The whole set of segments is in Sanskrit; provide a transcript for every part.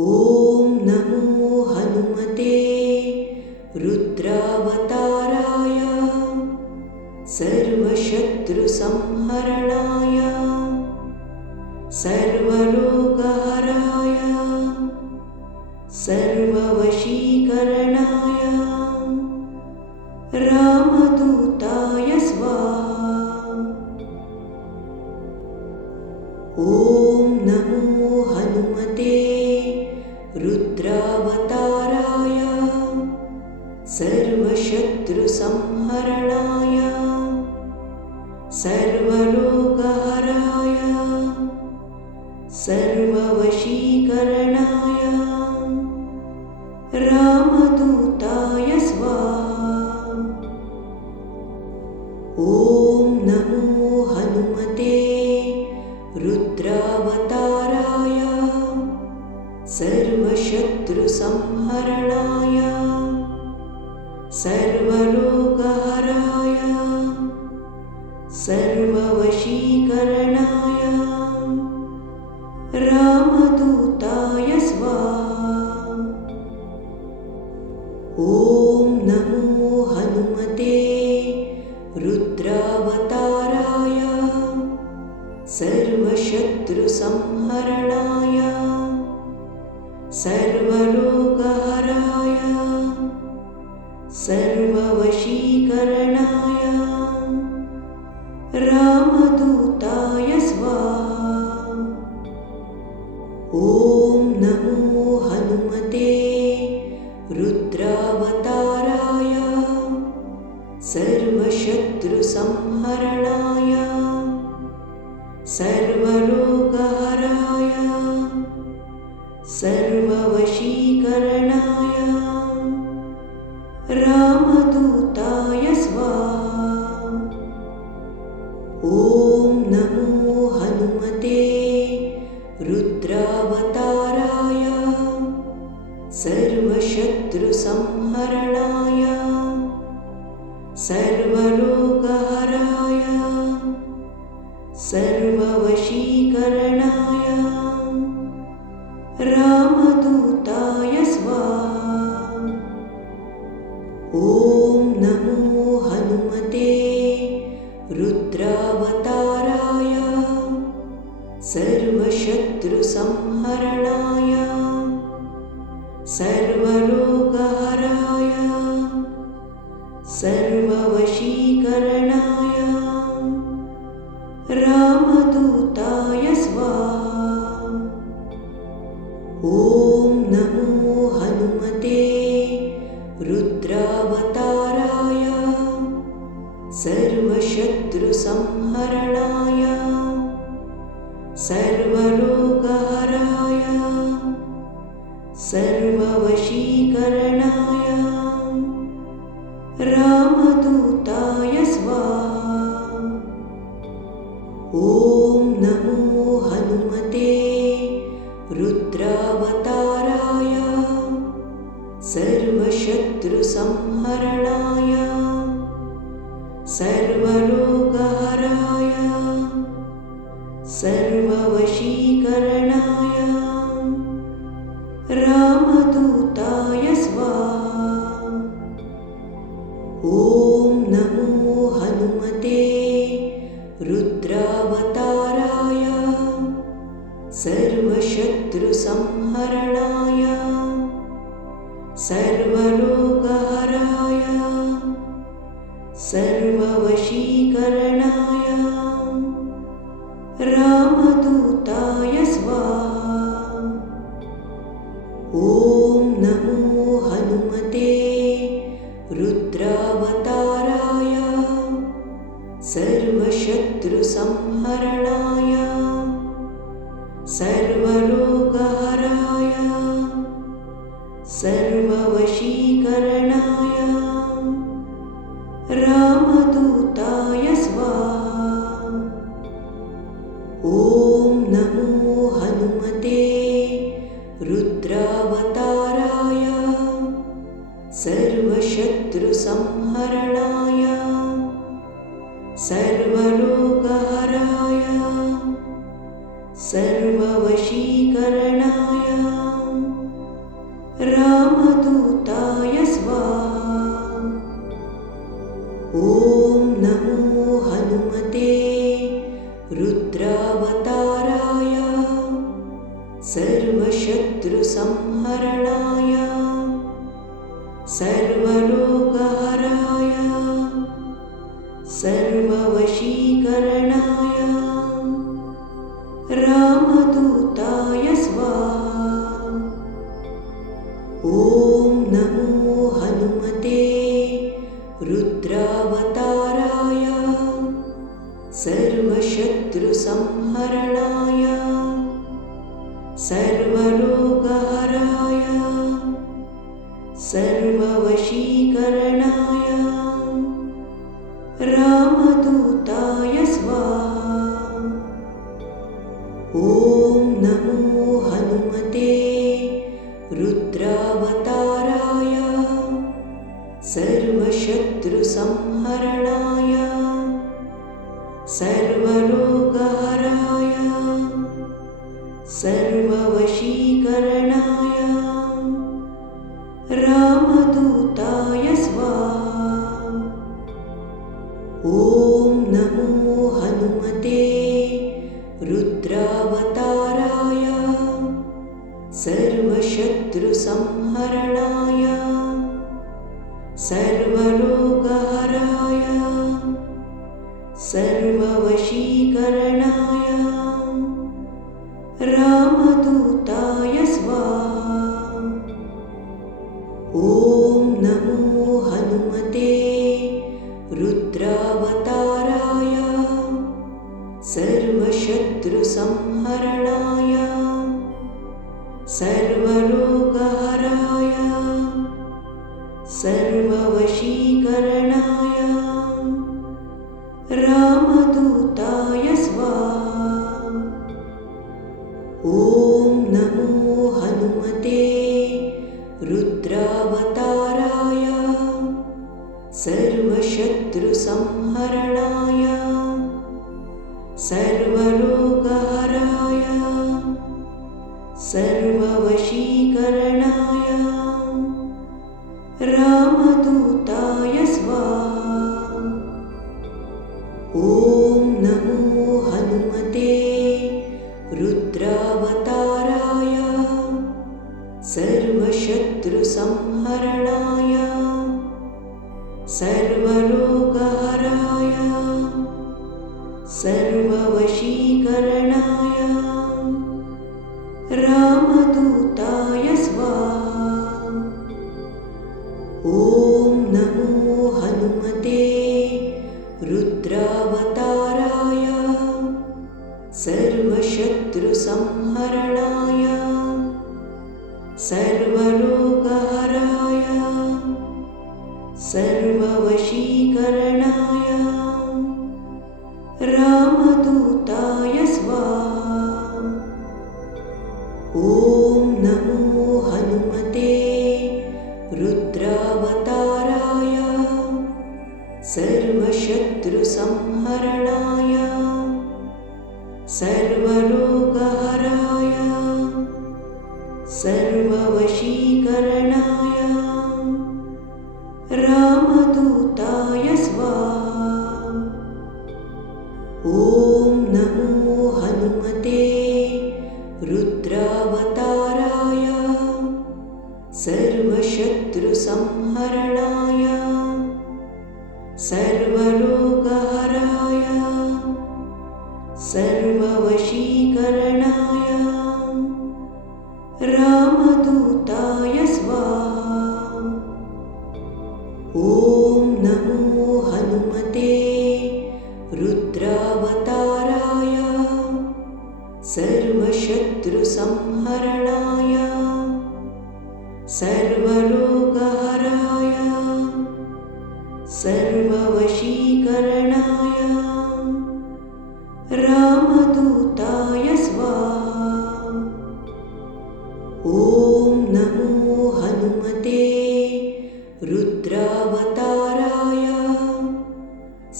ॐ नमो हनुमते रुद्रावताराय सर्वशत्रुसंहरणाय सर्वरोगहराय सर्ववशीकरणाय रामदूताय स्वाहा। ॐ नमो हनुमते रुद्रावताराय सर्वशत्रुसंहरणाय सर्वरोगहराय सर्ववशीकरणाय रामदूताय स्वाहा। ॐ नमो हनुमते रुद्रावताराय सर्वशत्रुसंहरणाय सर्वरोगहराय सर्ववशीकरणाय रामदूताय स्वाहा। ॐ नमो हनुमते रुद्रावताराय सर्वशत्रुसंहरणाय सर्वरोगहराय सर्ववशीकरणाय रामदूताय स्वाहा। ॐ नमो हनुमते रुद्रावताराय सर्वशत्रुसंहरणाय सर्वरोगहराय सर्ववशीकरणाय रामदूताय स्वाहा। ॐ नमो हनुमते रुद्रावताराय सर्वशत्रुसंहरणाय सर्वरोगहराय सर्ववशीकरणाय रामदूताय स्वाहा। ॐ नमो हनुमते रुद्रावताराय सर्वशत्रुसंहरणाय सर्वरोगहराय सर्ववशीकरणाय रामदूताय स्वाहा। ॐ नमो हनुमते रुद्रावताराय सर्वशत्रुसंहरणाय सर्वरोगहराय सर्ववशीकरणाय रामदूताय स्वाहा। ॐ नमो हनुमते रुद्रावताराय सर्वशत्रुसंहरणाय सर्वरोगहराय सर्ववशीकरणाय रामदूताय स्वाहा। ॐ नमो हनुमते रुद्रावताराय सर्वशत्रुसंहरणाय सर्वरोगहराय सर्ववशीकरणाय रामदूताय स्वाहा। ॐ नमो हनुमते रुद्रावताराय सर्वशत्रुसंहरणाय सर्वरोगहराय सर्ववशीकरणाय रामदूताय स्वाहा। ॐ नमो हनुमते रुद्रावताराय सर्वशत्रुसंहरणाय सर्वरोगहराय सर्ववशीकरणाय रामदूताय स्वाहा। ॐ नमो हनुमते रुद्रावताराय सर्वशत्रुसंहरणाय सर्वरोगहराय सर्ववशीकरणाय रामदूताय स्वाहा। ॐ नमो हनुमते रुद्रावताराय सर्वशत्रुसंहरणाय सर्वरोगहराय सर्ववशीकरणाय रामदूताय स्वाहा। ॐ नमो हनुमते रुद्रावताराय सर्वशत्रुसंहरणाय सर्वरोगहराय सर्ववशीकरणाय रामदूताय स्वाहा। ॐ नमो हनुमते रुद्रावताराय सर्वशत्रुसंहरणाय सर्वरोगहराय सर्ववशीकरणाय रामदूताय स्वाहा। ॐ नमो हनुमते रुद्रावताराय सर्वशत्रुसंहरणाय सर्वरोगहराय सर्ववशीकरणाय रामदूताय स्वाहा। ॐ नमो हनुमते रुद्रावताराय सर्वशत्रुसंहरणाय सर्वरोगहराय सर्ववशीकरणाय रामदूताय स्वाहा। ॐ नमो हनुमते रुद्रावताराय सर्वशत्रुसंहरणाय सर्वरोगहराय सर्ववशीकरणाय रामदूताय स्वाहा। ॐ नमो हनुमते रुद्रावताराय सर्वशत्रुसंहरणाय सर्वरोगहराय सर्ववशीकरणाय रामदूताय स्वाहा। ॐ नमो हनुमते रुद्रावताराय सर्वशत्रुसंहरणाय सर्वरोगहराय सर्ववशीकरणाय रामदूताय स्वाहा। ॐ नमो हनुमते रुद्रावताराय सर्वशत्रुसंहरणाय सर्वरोगहराय सर्ववशीकरणाय रामदूताय स्वाहा। ॐ नमो हनुमते रुद्रावताराय सर्वशत्रुसंहरणाय सर्वरोगहराय सर्ववशीकरणाय रामदूताय स्वाहा। ॐ नमो हनुमते रुद्रावताराय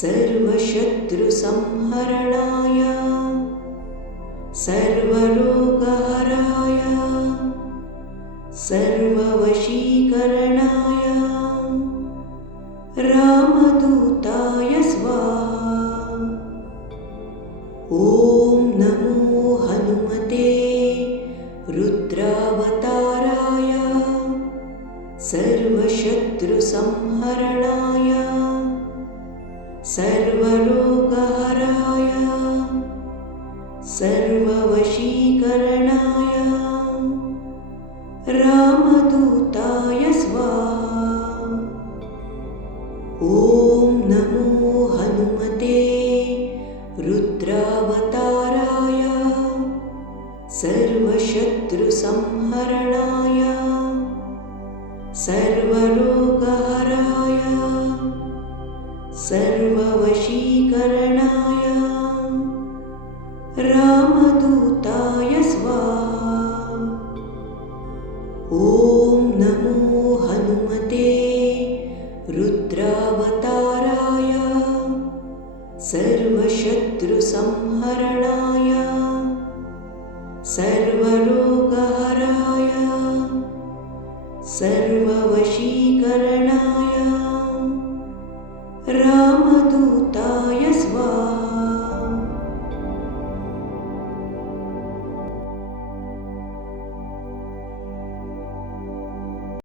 सर्वशत्रुसंहरणाय सर्वरोगहराय सर्ववशीकरणाय ॐ नमो हनुमते रुद्रावताराय सर्वशत्रुसंहरणाय सर्वरोगहराय सर्ववशीकरणाय रामदूताय स्वाहा। ॐ नमो हनुमते रुद्रावताराय सर्वशत्रुसंहरणाय सर्वरोगहराय सर्ववशीकरणाय रामदूताय स्वाहा। ॐ नमो हनुमते रुद्रावताराय सर्वशत्रुसंहरणाय सर्वरोगहराय